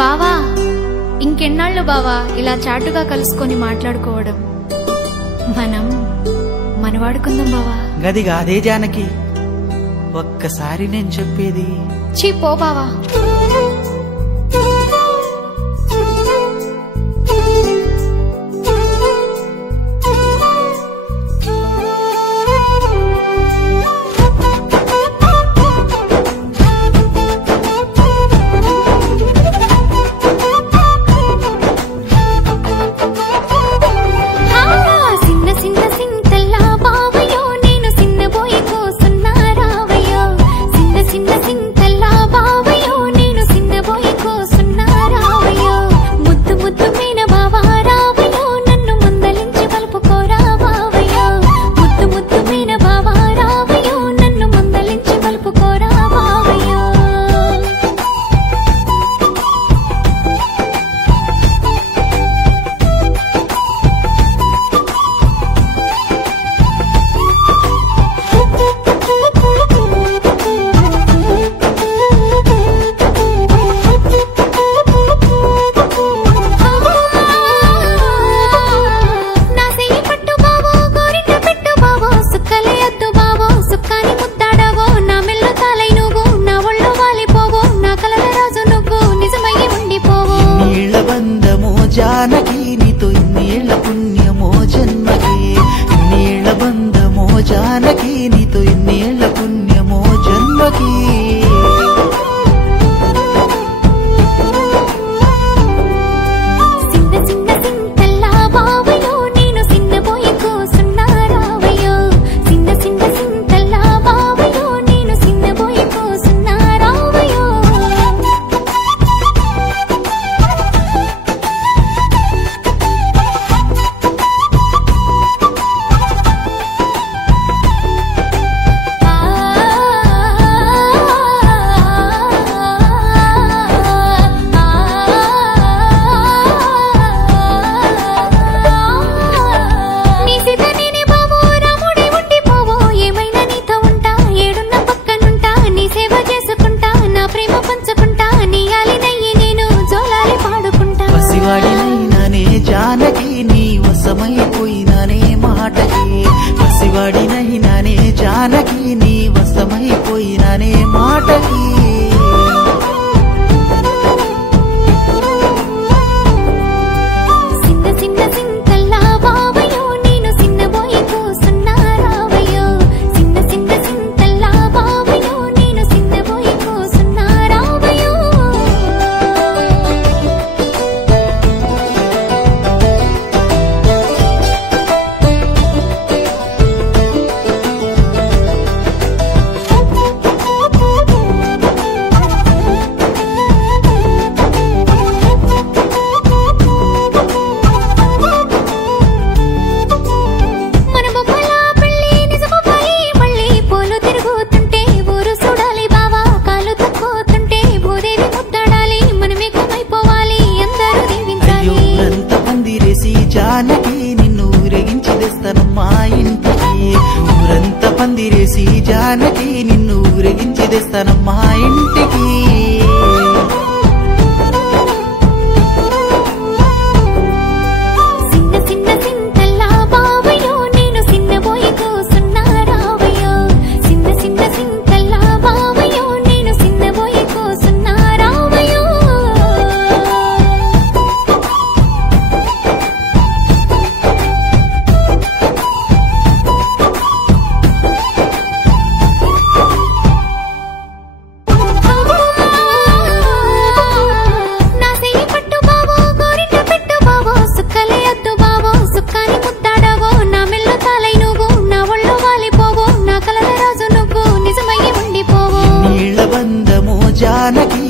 బావా, ఇంకెన్నాళ్ళు బావా ఇలా చాటుగా కలుసుకొని మాట్లాడుకోవడం? మనం మనవాడుకుందాం బావా. గదిగా అదే జానకి, ఒక్కసారి నేను చెప్పేది. చీ పో బావా. జానకి నీతో ఇన్నేళ్ల పుణ్యమో జన్మకి, ఇన్నేళ్ల బంధమో జానకి నీతో ఇన్నేళ్ల పుణ్యమో జన్మకి. జానకి నీ వశమైపోయినానే మాటకి, పసివాడినైనానే జానకి నీ వశమైపోయినానే మాటకి. జానకి నిన్ను ఊరేగించి తెస్తానమ్మా ఇంటికి, ఊరంతా పందిరేసి జానకి నిన్ను ఊరేగించి తెస్తానమ్మా ఇంటికి. జానకి